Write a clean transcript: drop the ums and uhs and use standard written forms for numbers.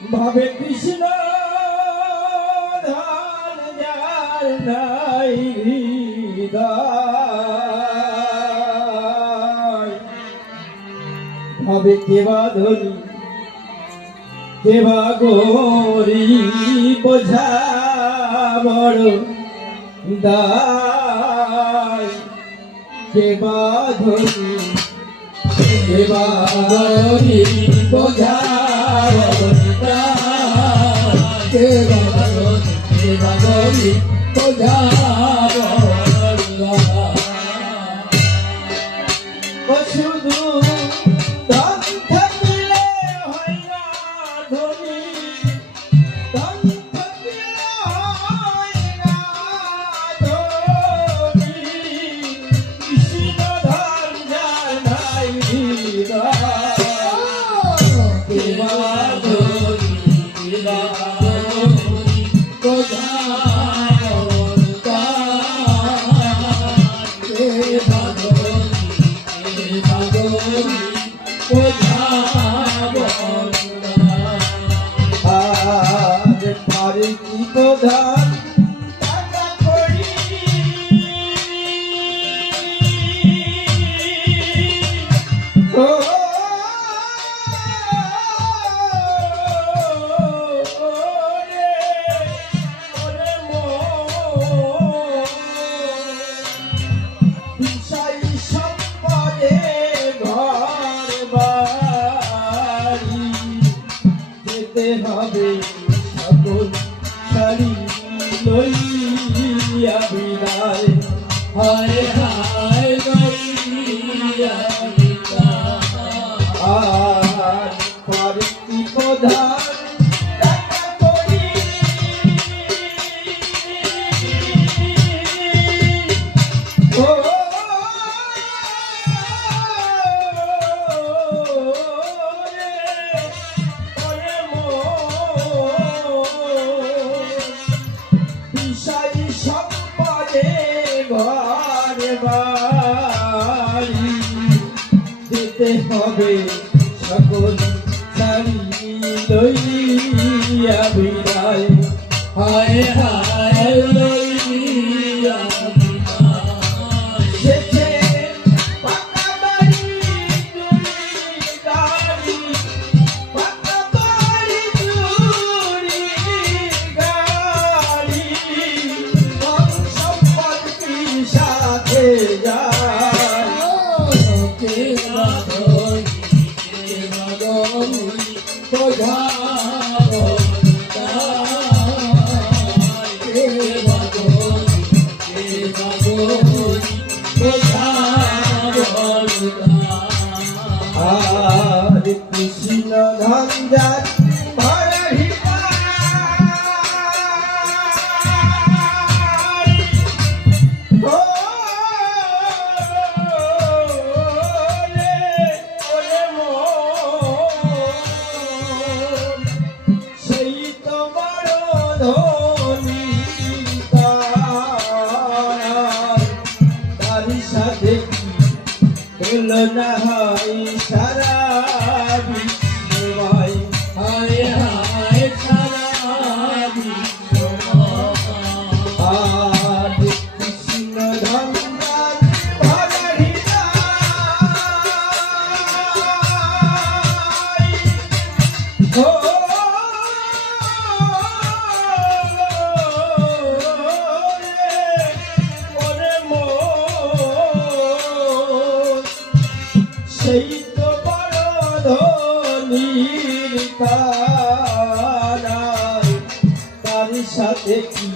ভাবে কৃষ্ণ ধান যার নাই হৃদয়, ভাবে কেবা ধনী কেবা গরি বোঝা বড় দায়, কেবা ধনী কেবা গরি বোঝা বড় দায়, কেবা গরি বোঝা বড় দায়। শুধু ধন থাকলে হয় না ধনী, ধন থাকলে হয় না ধনী, কৃষ্ণ ধন যার নাই হৃদয়, কেবা ধনী কেবা গরি বোঝা বড় দায়, কেবা প্রধান টাকা করি ও বিষয় সম্পদে ঘর বাড়ি যেতে হবে সকল ছাড়ি লইয়া বিদায়, হায় হায় লইয়া বিদায়। আর পারতি প্রধান টাকা করি ও বিষয় সম্পদে ঘর বাড়ি যেতে হবে সকল ছাড়ি লইয়া বিদায়, হায় হায় লইয়া বিদায়। শেষে পাকা বাড়ি চুরি গাড়ি, পাকা বাড়ি চুরি গাড়ি, ধন সম্পদ কি সাথে যায়, কেবা ধনী কেবা গরি বোঝা বড় দায়, কেবা ধনী কেবা গরি বোঝা বড় দায়। আর কৃষ্ণ ধন যার ভরা হৃদয়, ও ওরে মন, সেই তো বড় ধনী তার সাথে কি হলো না হয় সারা বিশ্বময়, হায় হায় সারা বিশ্বময়। আর কৃষ্ণ ধন যার ভরা হৃদয়, ও ওরে মন, সেই তো বড় ধনীর তার সাথে কি